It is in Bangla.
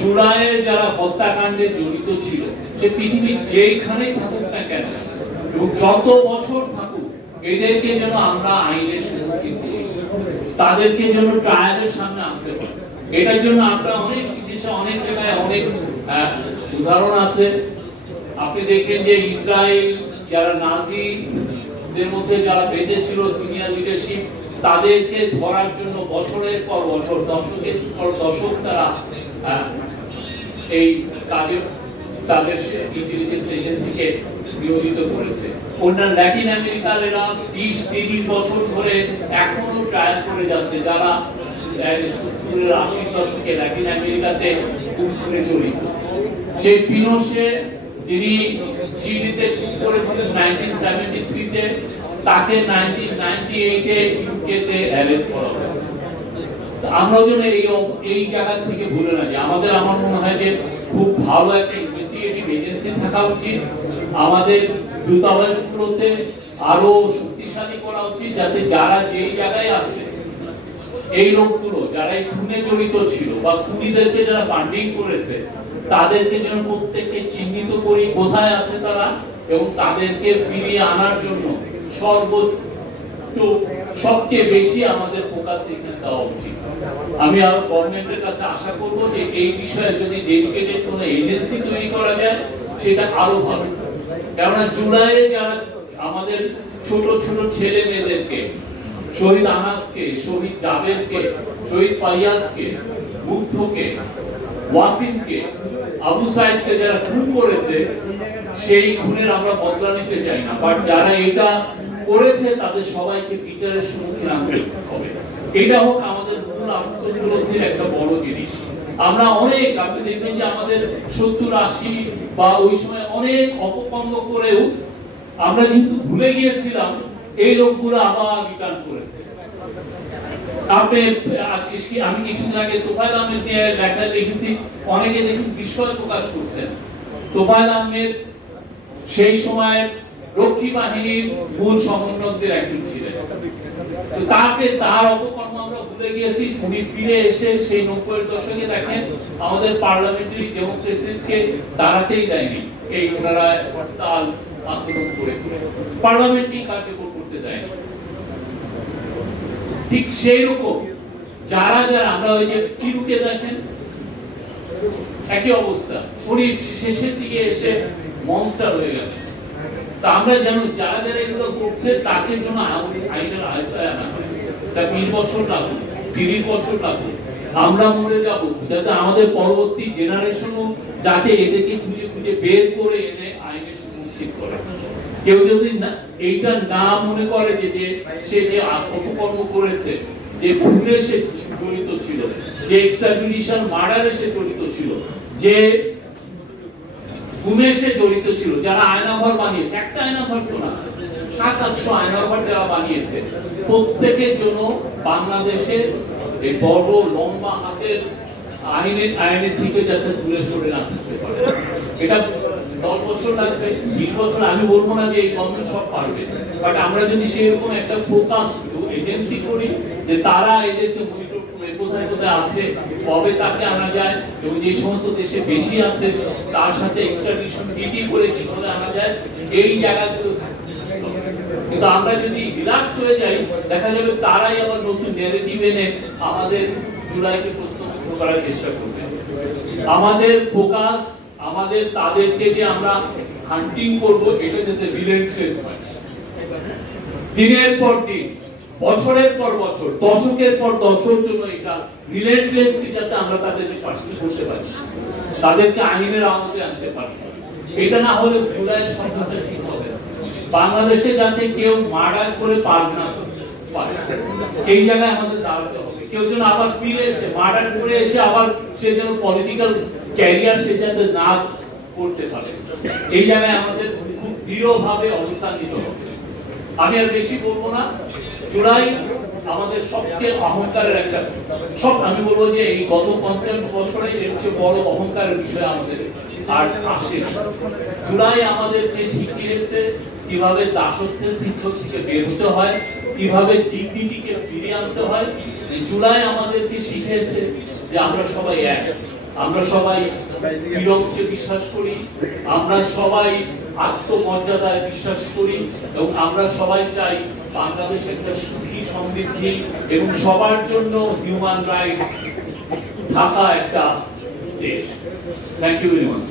জুলাইয়ে যারা হত্যাকাণ্ডে জড়িত ছিল সে পৃথিবীর যেখানেই থাকুক না কেন এবং যত বছর থাকুক এদেরকে যেন আমরা আইনের সম্মুখীন করি, তাদেরকে যেন ট্রায়ালের সামনে আনতে পারি। এটার জন্য আমরা অনেক দেশে অনেক জায়গায় অনেক উদাহরণ আছে। আপনি দেখবেন যে ইসরায়েল যারা নাজিদের মধ্যে যারা বেঁচে ছিল সিনিয়র লিডারশিপ, তাদেরকে ধরার জন্য বছরের পর বছর দশকের পর দশক তারা এই কাজে তাদের ইন্টেলিজেন্স এজেন্সিকে নিয়োজিত করেছে। অন্যান্য ল্যাটিন আমেরিকার এরা 20-30 বছর ধরে এখনো ট্রায়াল করে যাচ্ছে, যারা 70-80 দশকে ল্যাটিন আমেরিকাতে খুনে জড়িত। সেই পিনোশে যিনি চিলিতে খুন করেছিলেন 1973-তে, তাকে 1998-এ ইউকেতে অ্যারেস্ট করা হয়েছে। আমরা যেন এই জায়গা থেকে ভুলে না যে আমার মনে হয় যে খুব ভালো একটা ইনভেস্টিগেটিভ এজেন্সি থাকা উচিত। আমাদের দূতাবাসগুলোতে আরো শক্তিশালী করা উচিত, যাতে যারা যেই জায়গায় আছে এই লোকগুলো যারা এই খুনে জড়িত ছিল বা খুনিদেরকে যারা ফান্ডিং করেছে তাদেরকে যেন প্রত্যেককে চিহ্নিত করি কোথায় আছে তারা, এবং তাদেরকে ফিরিয়ে আনার জন্য সবচেয়ে বেশি আমাদের ফোকাস এখানে দেওয়া উচিত। আমি আর গভর্নমেন্টের কাছে আশা করব যে এই বিষয়ে যদি ডেডিকেটেড কোনো এজেন্সি তৈরি করা যায় সেটা আরো ভালো। কেননা জুলাইয়ে যারা আমাদের ছোট ছোট ছেলে মেয়েদেরকে, শহীদ আনাসকে, শহীদ জাবেদকে, শহীদ ফাইয়াজকে, বুদ্ধকে, ওয়াসিমকে, আবু সাইদকে যারা খুন করেছে, সেই খুনের আমরা বদলা নিতে চাই না, বাট যারা এটা করেছে তাদের সবাইকে বিচারের সম্মুখীন আনতে হবে। এটা হোক আমাদের মূল আত্মবিরোধীর একটা বড় জিনিস। আমরা অনেক, আপনি দেখবেন যে আমাদের 70-80 বা ওই সময় অনেক অপকর্ম করেও আমরা কিন্তু ভুলে গিয়েছিলাম এই লোকগুলো আবার রিটার্ন করেছে। আপনি আমি কিছুদিন আগে তোফায়েল আহমেদ নিয়ে লেখা লিখেছি, অনেকে দেখুন বিস্ময় প্রকাশ করছেন। তোফায়েল আহমেদ সেই সময় রক্ষী বাহিনীর মূল সমন্বয়কদের একজন ছিলেন। তার অপকর্ম আমরা ভুলে গিয়েছি। উনি ফিরে এসে সেই 90-এর দশকে দেখেন আমাদের পার্লামেন্টারি ডেমোক্রেসিকে দাঁড়াতেই দেয়নি, এই ওনারা হরতাল আন্দোলন করে পার্লামেন্টই কার্যকর করতে দেয়নি। ঠিক সেই রকম যারা যারা আমরা ওই যে কিরুকে দেখেন একই অবস্থা, উনি শেষের দিকে এসে মনস্টার হয়ে গেছে। তা আমরা যেন যারা যারা এগুলো করছে তাকে যেন আইনের আয়তায় আনা হয়। তা 20 বছর লাগুক, 30 বছর লাগুক, আমরা মরে যাব, যাতে আমাদের পরবর্তী জেনারেশনও যাতে এদেরকে খুঁজে খুঁজে বের করে এনে আইনের সম্মুখীন করে। কেউ যদি এইটা না মনে করে যে সে যে অপকর্ম করেছে, যে খুনে সে জড়িত ছিল, যে এক্সট্রাজুডিশিয়াল মার্ডারে সে জড়িত ছিল, যে গুণে সে জড়িত ছিল, যারা আয়নাঘর বানিয়েছে, একটা আয়নাঘর তো না, 700-800 আয়নাঘর যারা বানিয়েছে, প্রত্যেকের জন্য বাংলাদেশের এই বড় লম্বা হাতের আইনের দিকে যাতে দূরে সরে রাখতে পারে। এটা 10 বছর লাগবে, 20 বছর, আমি বলবো না যে এই গভর্নমেন্ট সব পারবে, বাট আমরা যদি সেরকম একটা ফোকাস এজেন্সি করি যে তারা এদেরকে মনিটর করে কোথায় কোথায় আছে, কবে তাকে আনা যায়, এবং যে সমস্ত দেশে বেশি আছে তার সাথে এক্সট্রাডিশন ডিডি করে কিভাবে আনা যায়, এই জায়গাগুলো থাকে। কিন্তু আমরা যদি রিল্যাক্স হয়ে যাই, দেখা যাবে তারাই আবার নতুন ন্যারেটিভ এনে আমাদের জুলাইকে প্রশ্নবিদ্ধ করার চেষ্টা করবে। আমাদের ফোকাস, আমাদের তাদেরকে যে আমরা হান্টিং করব, এটা যাতে রিলেন্টলেস হয়, দিনের পর দিন, বছরের পর বছর, দশকের পর দশক জন্য এটা রিলেন্টলেসলি যাতে আমরা তাদেরকে পার্সিউ করতে পারি, তাদেরকে আইনের আওতায় আনতে পারি। এটা না হলে জুলাইয়ের সংখ্যাটা ঠিক হবে। বাংলাদেশে যাতে কেউ মার্ডার করে পারবে না, এই জায়গায় আমাদের দাঁড়াতে হবে। কেউ যেন আবার ফিরে এসে মার্ডার করে এসে আবার সে যেন পলিটিক্যাল ক্যারিয়ার সে যাতে না করতে পারে, এই জায়গায় আমাদের খুব দৃঢ়ভাবে অবস্থান নিতে হবে। আমি আর বেশি বলবো না। জুলাই আমাদের সবচেয়ে অহংকারের একটা, আমি বলবো যে এই গত 50 বছরে এর চেয়ে বড় অহংকারের বিষয় আমাদের আর আসে না। জুলাই আমাদেরকে শিখিয়েছে কিভাবে দাসত্বের শিক্ষক থেকে বের হতে হয়, কিভাবে ডিগনিটিকে ফিরিয়ে আনতে হয়। জুলাই আমাদেরকে শিখিয়েছে যে আমরা সবাই এক, আমরা সবাই বীরত্বে বিশ্বাস করি, আমরা সবাই আত্মমর্যাদায় বিশ্বাস করি এবং আমরা সবাই চাই বাংলাদেশ একটা সুখী সমৃদ্ধি এবং সবার জন্য হিউম্যান রাইটস থাকা একটা দেশ। Thank you very much.